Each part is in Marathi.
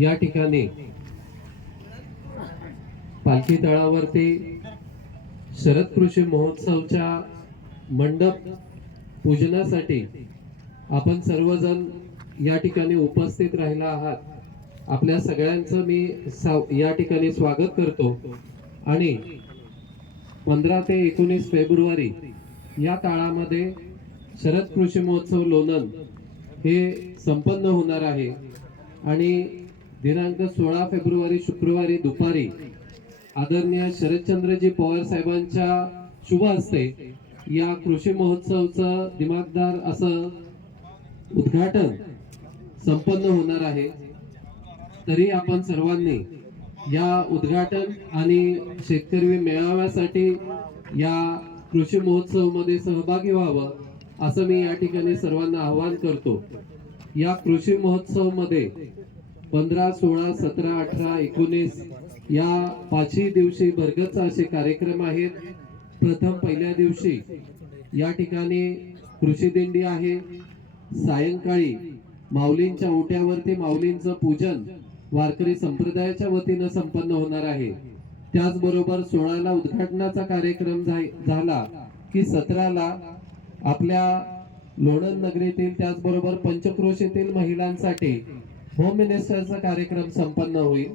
या ठिकाणी पालखी तळावरती शरद कृषी महोत्सवच्या मंडप पूजनासाठी आपण सर्वजण या ठिकाणी उपस्थित राहिला आहात. आपल्या सगळ्यांचं मी या ठिकाणी स्वागत करतो. आणि पंधरा ते एकोणीस फेब्रुवारी या काळामध्ये शरद कृषी महोत्सव लोणंद हे संपन्न होणार आहे. आणि दिनांक सोळा फेब्रुवारी शुक्रवारी दुपारी आदरणीय शरदचंद्रजी पवार साहेबांच्या शुभ हस्ते या कृषी महोत्सवचं दिमागदार असं उद्घाटन संपन्न होणार आहे. तरी आपण सर्वांनी या उद्घाटन आणि शेतकरी मेळाव्यासाठी या कृषी महोत्सवमध्ये सहभागी व्हावं असं मी या ठिकाणी सर्वांना आवाहन करतो. या कृषी महोत्सवमध्ये पंधरा सोळा सतरा अठरा एकोणीस या पाचही दिवशी भरगच्च असे कार्यक्रम आहेत. प्रथम पहिल्या दिवशी या ठिकाणी कृषी दिंडी आहे. सायंकाळी माऊलींच्या ओट्यावरती माऊलींचं पूजन वारकरी संप्रदायाच्या वतीनं संपन्न होणार आहे. त्याचबरोबर सोळाला उद्घाटनाचा कार्यक्रम झाला की सतराला आपल्या लोणंद नगरीतील त्याचबरोबर पंचक्रोशीतील महिलांसाठी होम मिनिस्टरचा कार्यक्रम संपन्न होईल.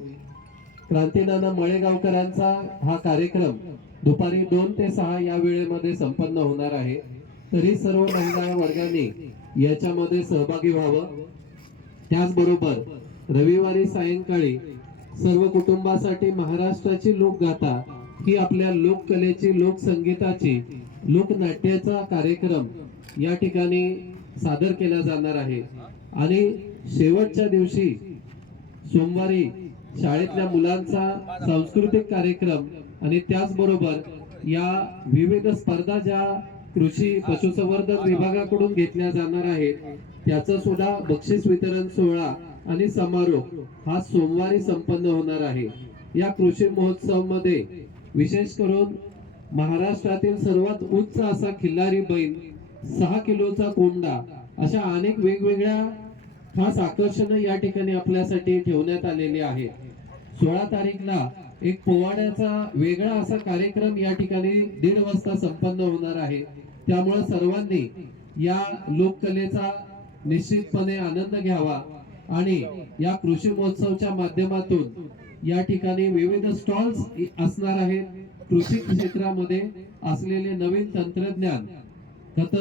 क्रांतीनाना मळेगावकरांचा हा कार्यक्रम दुपारी दोन ते सहा या वेळेमध्ये संपन्न होणार आहे. तरी सर्व महिला वर्गाने याच्यामध्ये सहभागी व्हावं. त्याचबरोबर रविवारी सायंकाळी सर्व कुटुंबासाठी महाराष्ट्राची लोकगाथा ही आपल्या लोककलेची लोकसंगीताची लोकनाट्याचा कार्यक्रम या ठिकाणी सादर केला जाणार आहे. आणि शेवटच्या दिवशी सोमवारी शाळेतल्या मुलांचा सांस्कृतिक कार्यक्रम आणि त्याचबरोबर या विविध स्पर्धा ज्या कृषी पशुसंवर्धन विभागाकडून घेतल्या जाणार आहेत त्याचा सुद्धा बक्षीस वितरण सोहळा आणि समारोह हा सोमवारी संपन्न होणार आहे. या कृषी महोत्सवमध्ये विशेष करून महाराष्ट्रातील सर्वात उंच असा खिल्लारी बैल सहा किलोचा कोंबडा अशा अनेक वेगवेगळ्या खास आकर्षण या ठिकाणी आपल्यासाठी ठेवण्यात आलेले आहे सोळा तारीखला एक पोवाड्याचा वेगळा असा कार्यक्रम या ठिकाणी दीड वाजता संपन्न होणार आहे. त्यामुळे सर्वांनी या लोककलेचा निश्चितपणे आनंद घ्यावा आणि या कृषी महोत्सवच्या माध्यमातून या ठिकाणी विविध स्टॉल्स असणार आहेत. कृषी क्षेत्रामध्ये असलेले नवीन तंत्रज्ञान खत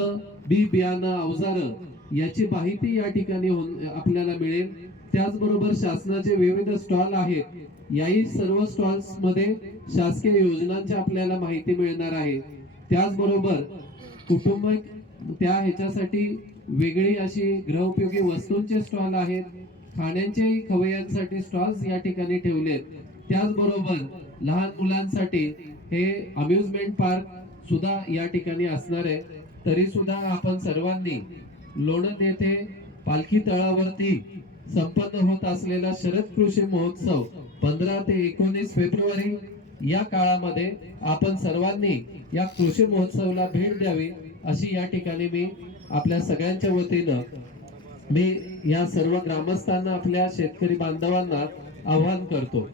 बी बियाणं अवजारं याची माहिती या ठिकाणी आपल्याला मिळेल. त्याचबरोबर शासनाचे विविध स्टॉल आहेत. याही सर्व स्टॉल्समध्ये शासकीय योजनांची आपल्याला माहिती मिळणार आहे. त्याचबरोबर कुटुंब त्या ह्याच्यासाठी वेगळी अशी गृहोपयोगी वस्तूंचे स्टॉल आहेत. खाण्याचे खवय्यांसाठी स्टॉल्स या ठिकाणी ठेवलेत. त्याचबरोबर लहान मुलांसाठी हे अम्युजमेंट पार्क सुद्धा या ठिकाणी असणार आहे. तरी सुद्धा आपण सर्वांनी लोणंद येथे पालखी तळावरती संपन्न होत असलेला शरद कृषी महोत्सव पंधरा ते एकोणीस फेब्रुवारी या काळामध्ये आपण सर्वांनी या कृषी महोत्सवाला भेट द्यावी अशी या ठिकाणी मी आपल्या सगळ्यांच्या वतीनं मी या सर्व ग्रामस्थांना आपल्या शेतकरी बांधवांना आवाहन करतो.